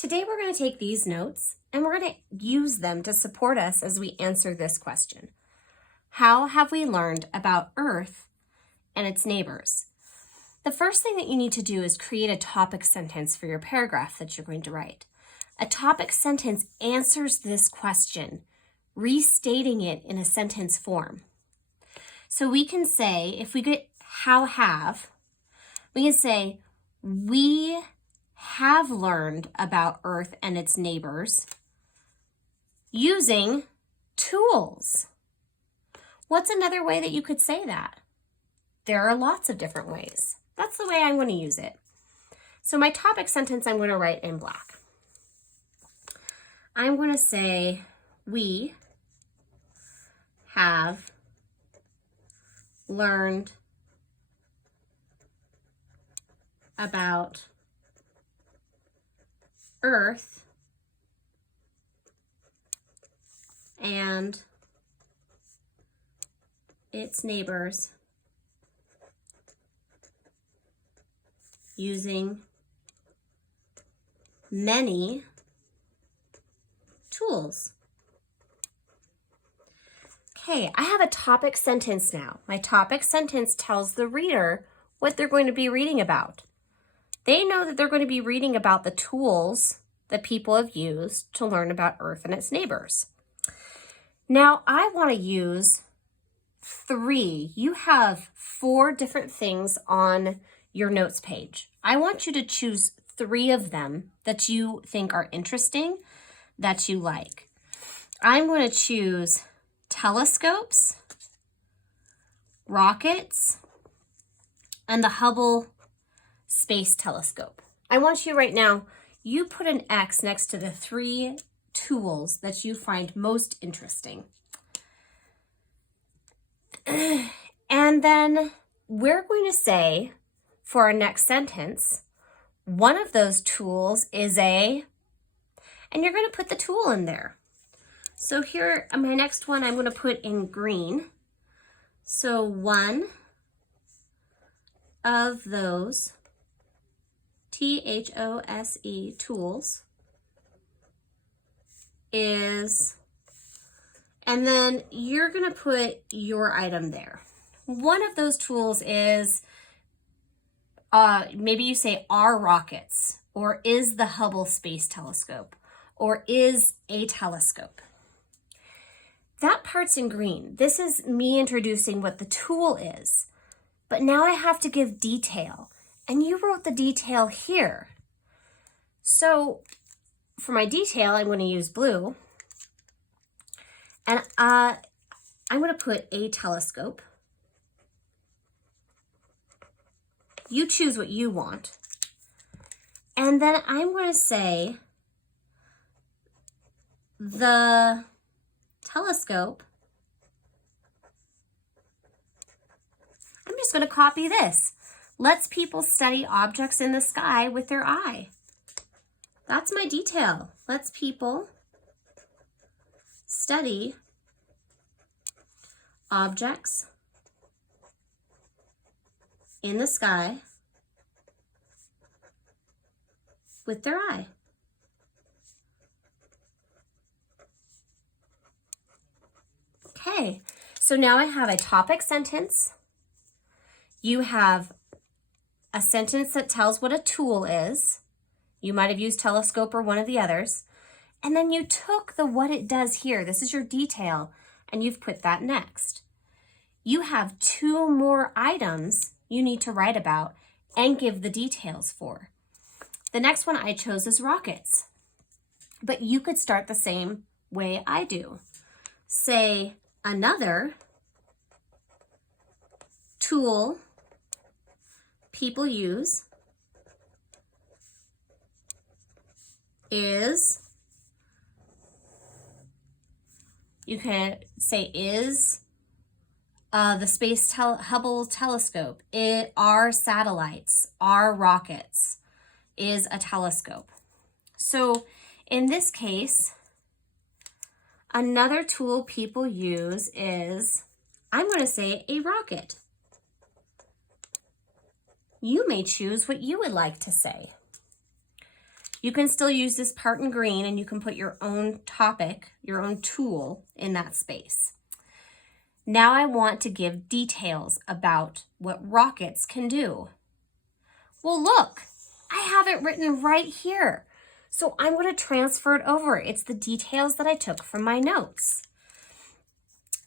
Today we're going to take these notes and we're going to use them to support us as we answer this question. How have we learned about Earth and its neighbors? The first thing that you need to do is create a topic sentence for your paragraph that you're going to write. A topic sentence answers this question, restating it in a sentence form. So we can say, if we get we can say, we have learned about Earth and its neighbors using tools. What's another way that you could say that? There are lots of different ways. That's the way I'm going to use it. So my topic sentence I'm going to write in black. I'm going to say, we have learned about Earth and its neighbors using many tools. Okay, I have a topic sentence now. My topic sentence tells the reader what they're going to be reading about. They know that they're going to be reading about the tools that people have used to learn about Earth and its neighbors. Now, I want to use 3. You have 4 different things on your notes page. I want you to choose 3 of them that you think are interesting, that you like. I'm going to choose telescopes, rockets, and the Hubble Space Telescope. I want you right now, you put an X next to the 3 tools that you find most interesting. And then we're going to say, for our next sentence, one of those tools is and you're going to put the tool in there. So here, my next one, I'm going to put in green. So one of those THOSE tools is, and then you're going to put your item there. One of those tools is, maybe you say are rockets, or is the Hubble Space Telescope, or is a telescope. That part's in green. This is me introducing what the tool is. But now I have to give detail. And you wrote the detail here. So for my detail, I'm going to use blue. And I'm going to put a telescope. You choose what you want. And then I'm going to say the telescope. I'm just going to copy this. Lets people study objects in the sky with their eye. That's my detail. Lets people study objects in the sky with their eye. Okay, so now I have a topic sentence. You have a sentence that tells what a tool is. You might have used telescope or one of the others. And then you took the what it does here. This is your detail, and you've put that next. You have 2 more items you need to write about and give the details for. The next one I chose is rockets. But you could start the same way I do. Say another tool people use is, you can say is the Hubble telescope, are satellites, are rockets, is a telescope. So in this case, another tool people use is, I'm going to say a rocket. You may choose what you would like to say. You can still use this part in green and you can put your own topic, your own tool in that space. Now I want to give details about what rockets can do. Well, look, I have it written right here. So I'm going to transfer it over. It's the details that I took from my notes.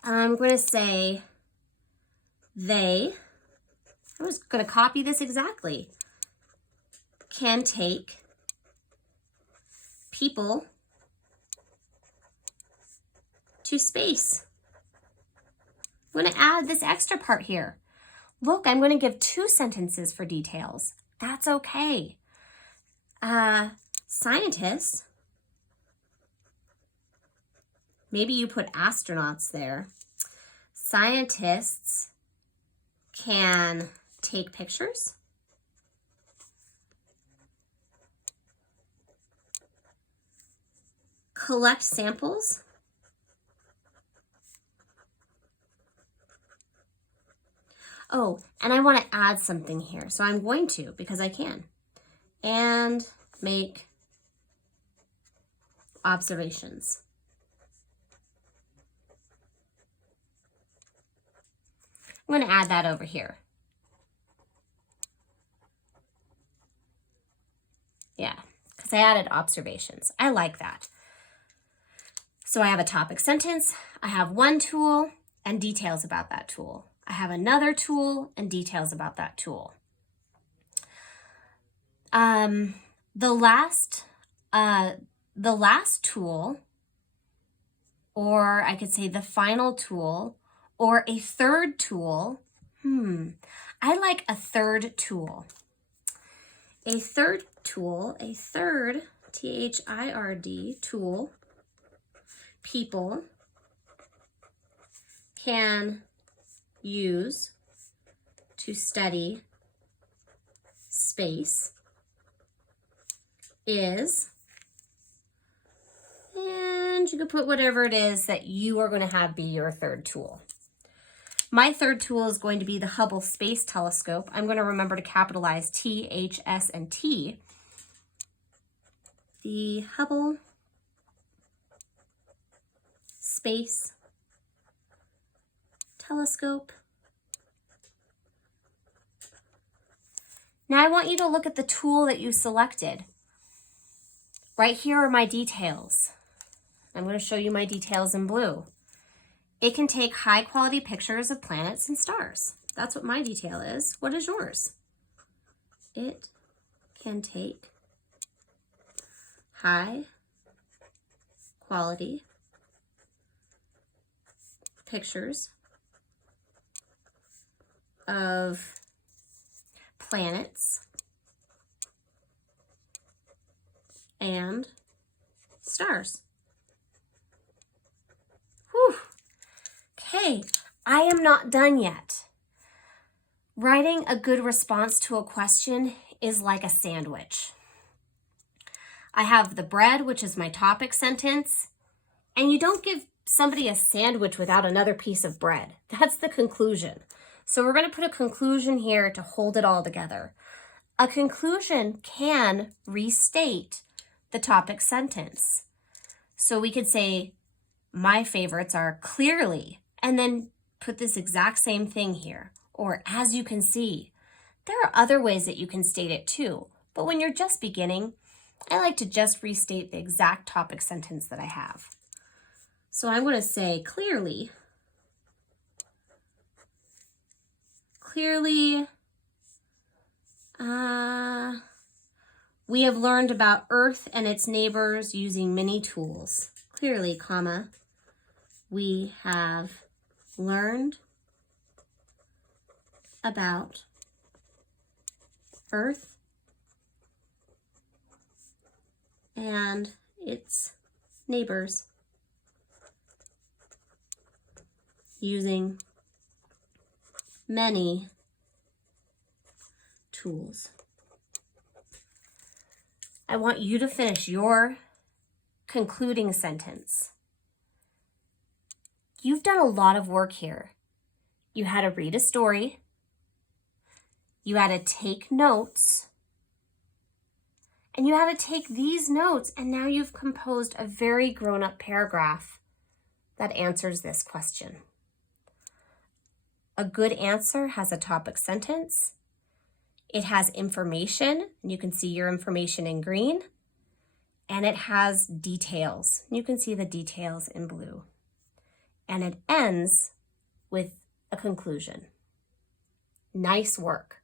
I'm going to say I was going to copy this exactly, can take people to space. I'm going to add this extra part here. Look, I'm going to give 2 sentences for details. That's okay. Scientists, maybe you put astronauts there. Scientists can take pictures. Collect samples. Oh, and I want to add something here. So I'm going to, because I can. And make observations. I'm going to add that over here. Yeah, because I added observations. I like that. So I have a topic sentence, I have one tool and details about that tool. I have another tool and details about that tool. The last tool, or I could say the final tool, or a third tool. I like a third tool. A third tool, T-H-I-R-D, tool, people can use to study space is, and you can put whatever it is that you are going to have be your third tool. My third tool is going to be the Hubble Space Telescope. I'm going to remember to capitalize T, H, S, and T. The Hubble Space Telescope. Now I want you to look at the tool that you selected. Right here are my details. I'm going to show you my details in blue. It can take high quality pictures of planets and stars. That's what my detail is. What is yours? It can take high quality pictures of planets and stars. Whew. Okay, I am not done yet. Writing a good response to a question is like a sandwich. I have the bread, which is my topic sentence, and you don't give somebody a sandwich without another piece of bread. That's the conclusion. So we're going to put a conclusion here to hold it all together. A conclusion can restate the topic sentence. So we could say, my favorites are clearly, and then put this exact same thing here. Or as you can see. There are other ways that you can state it too, but when you're just beginning, I like to just restate the exact topic sentence that I have. So I'm going to say clearly, we have learned about Earth and its neighbors using many tools. Clearly, comma, we have learned about Earth and its neighbors using many tools. I want you to finish your concluding sentence. You've done a lot of work here. You had to read a story. You had to take notes. And you have to take these notes, and now you've composed a very grown-up paragraph that answers this question. A good answer has a topic sentence. It has information, and you can see your information in green. And it has details. You can see the details in blue. And it ends with a conclusion. Nice work.